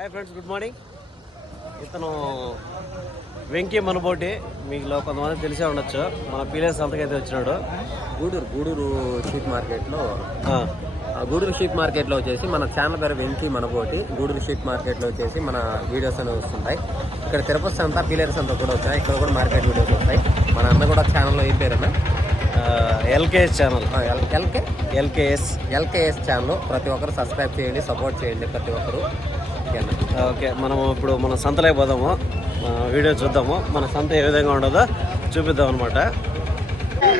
Hi friends good morning ఇతను వెంకీ మనబోటి మీలో కొంతమంది తెలిసే ఉండొచ్చు. మన పీలేస్ సంతకి అయితే వచ్చినాడు. గూడూరు గూడూరు షీప్ మార్కెట్లో ఆ, గూడూరు షీప్ మార్కెట్లో వచ్చేసి మన ఛానల్ పేరు వెంకీ మనకోటి గూడూరు షీప్ మార్కెట్లో వచ్చేసి మన వీడియోస్ అనేవి వస్తుంటాయి. ఇక్కడ తిరుపతి అంతా పీలేరు సంత కూడా వచ్చాయి. ఇక్కడ కూడా మార్కెట్ వీడియోస్ వస్తాయి. మన అన్న కూడా ఛానల్లో ఏం పేరన్నా? ఆ, LKS channel. LK? LKS. LKS channel. ప్రతి ఒక్కరు సబ్స్క్రైబ్ చేయండి సపోర్ట్ చేయండి ప్రతి ఒక్కరు? ఓకే మనము ఇప్పుడు మన సంతలోకి పోదాము. వీడియో చూద్దాము. మన సంత ఏ విధంగా ఉండదో చూపిద్దాం అనమాట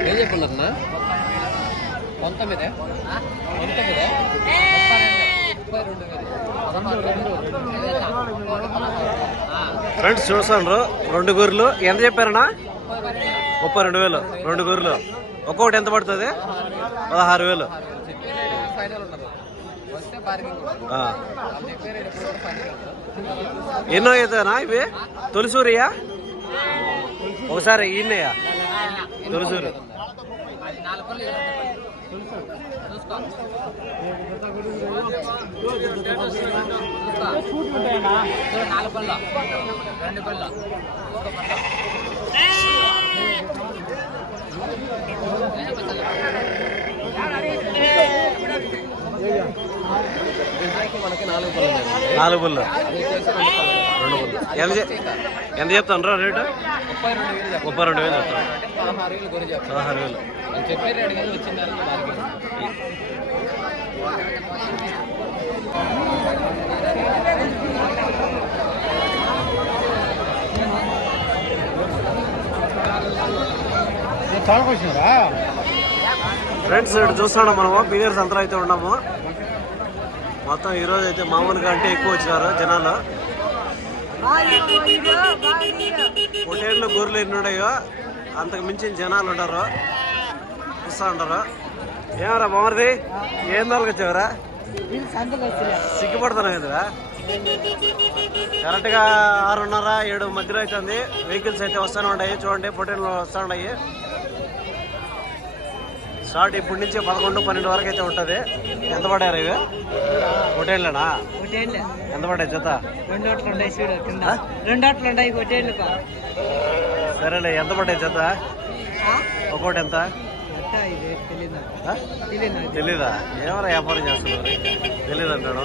ఏం చెప్పున్నారన్నా పంతొమ్మిదే పంతొమ్మిదే ఫ్రెండ్స్ చూస్తాను రెండు గొర్రెలు. ఎంత చెప్పారన్నా? ముప్పై రెండు వేలు. రెండు గొర్రెలు. ఒక్కొక్కటి ఎంత పడుతుంది? పదహారు వేలు. ఎన్నో అవుతానా ఇవి? తొలిసూరియా? ఒకసారి ఈయనయా? తొలిసూరు. నాలుగు పళ్ళు. నాలుగు బుల్లు రెండు బుల్లు ఎంత ఎంత చెప్తాను రేటు? ముప్పై రెండు వేలు చెప్తాను పదహారు వేలు. ఫ్రెండ్స్ చూస్తున్నాం మనము. పీరియర్ సంతలో అయితే ఉన్నాము. మొత్తం ఈరోజు అయితే మామూలుగా అంటే ఎక్కువ వచ్చినారు జనాలు. పొట్టేళ్ళు గొర్రెలు ఎన్ని ఉన్నాయో అంతకు మించిన జనాలు ఉండరు. చూస్తూ ఉండరు. ఏమరా బామరిది ఏం దానికి వచ్చావరా? సిగ్గుపడుతున్నావు కదరా? కరెక్ట్గా ఆరున్నర ఏడు మధ్యలో అవుతుంది. వెహికల్స్ అయితే వస్తూనే ఉన్నాయి. చూడండి పొట్టేళ్ళు వస్తూ ఉన్నాయి. స్టార్ట్ ఇప్పటి నుంచి పదకొండు పన్నెండు వరకు అయితే ఉంటుంది. ఎంత పడారు ఇవి? పొటేళ్ళనా హోటల్ ఎంత పడ్డాయి జత? రెండు ఓట్లు ఉన్నాయి చూడు కింద. రెండు ఓట్లు ఉన్నాయి హోటల్ సరేలే ఎంత పడ్డాయి జత? ఒక్కోటి ఎంత. తెలీదా ఏమైనా వ్యాపారం చేస్తున్నారు? తెలీదు అంటాడు